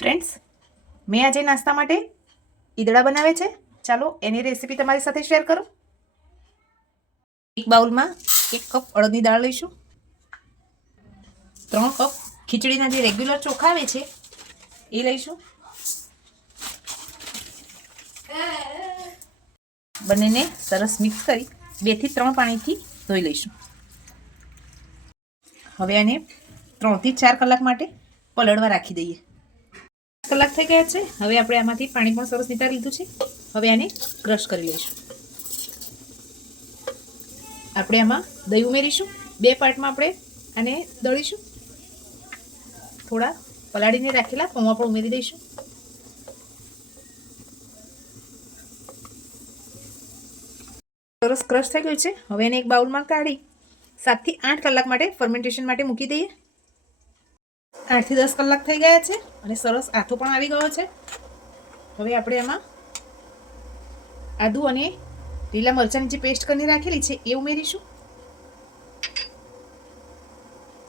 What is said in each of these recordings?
Friends મેં આજે નાસ્તા માટે ઈદડા બનાવે છે. ચાલો એની રેસીપી તમારી સાથે શેર કરું. એક બાઉલમાં એક કપ અડદની દાળ લઈશું. ત્રણ કપ ખીચડીના જે રેગ્યુલર ચોખા આવે છે, એ લઈશું. બંનેને સરસ મિક્સ કરી બેથી ત્રણ પાણીથી ધોઈ લઈશું. હવે આને ત્રણથી ચાર કલાક માટે પલળવા રાખી દઈએ. કલાક થઈ ગયા છે. હવે આપણે આમાંથી પાણી પણ સરસ નીતારી લીધું છે. હવે આને ક્રશ કરી લઈશું. આપણે આમાં દહીં ઉમેરીશું. બે પાર્ટમાં આપણે આને દળીશું. થોડા પલાળીને રાખેલા પૌવા પણ ઉમેરી દઈશું. સરસ ક્રશ થઈ ગયું છે. હવે એને એક બાઉલમાં કાઢી સાતથી આઠ કલાક માટે ફર્મેન્ટેશન માટે મૂકી દઈએ. આઠથી દસ કલાક થઈ ગયા છે અને સરસ આથો પણ આવી ગયો છે. હવે આપણે એમાં આદુ અને લીલા મરચાંની જે પેસ્ટ કરીને રાખેલી છે એ ઉમેરીશું.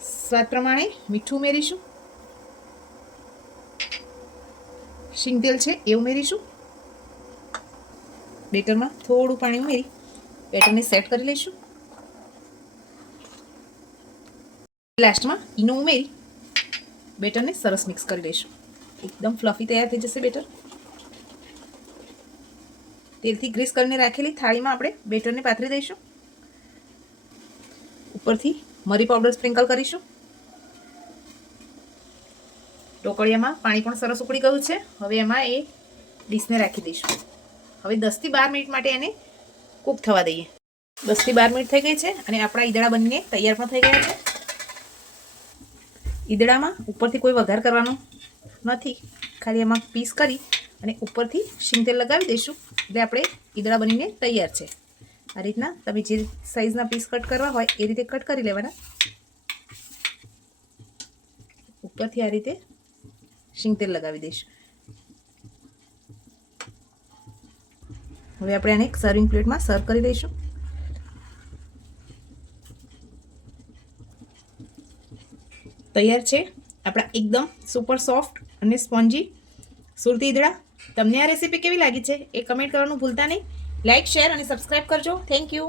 સ્વાદ પ્રમાણે મીઠું ઉમેરીશું. શીંગતેલ છે એ ઉમેરીશું. બેટરમાં થોડું પાણી ઉમેરી બેટરને સેટ કરી લઈશું. લાસ્ટમાં ઈનો ઉમેરી બેટરને સરસ મિક્સ કરી લઈશું. એકદમ ફ્લફી તૈયાર થઈ જશે બેટર. તેલથી ગ્રીસ કરીને રાખેલી થાળીમાં આપણે બેટરને પાથરી દઈશું. ઉપરથી મરી પાવડર સ્પ્રિંકલ કરીશું. ટોકળિયામાં પાણી પણ સરસ ઉકળી ગયું છે. હવે એમાં એ ડીશને રાખી દઈશું. હવે દસથી બાર મિનિટ માટે એને કૂક થવા દઈએ. દસથી બાર મિનિટ થઈ ગઈ છે અને આપણા ઈદળા બનીને તૈયાર પણ થઈ ગયા છે. ઈદડામાં ઉપરથી કોઈ વઘાર કરવાનો નથી. ખાલી એમાં પીસ કરી અને ઉપરથી શીંગતેલ લગાવી દઈશું. એટલે આપણે ઈદડા બનીને તૈયાર છે. આ રીતના તમે જે સાઈઝના પીસ કટ કરવા હોય એ રીતે કટ કરી લેવાના. ઉપરથી આ રીતે શીંગતેલ લગાવી દઈશું. હવે આપણે આને એક સર્વિંગ પ્લેટમાં સર્વ કરી દઈશું. તૈયાર છે. આપણા એકદમ સુપર સોફ્ટ અને સ્પોન્જી સુરતી ઈદડા. તમને આ રેસીપી કેવી લાગી છે એ કમેન્ટ કરવાનું ભૂલતા નહીં. લાઇક શેર અને સબસ્ક્રાઈબ કરજો. Thank you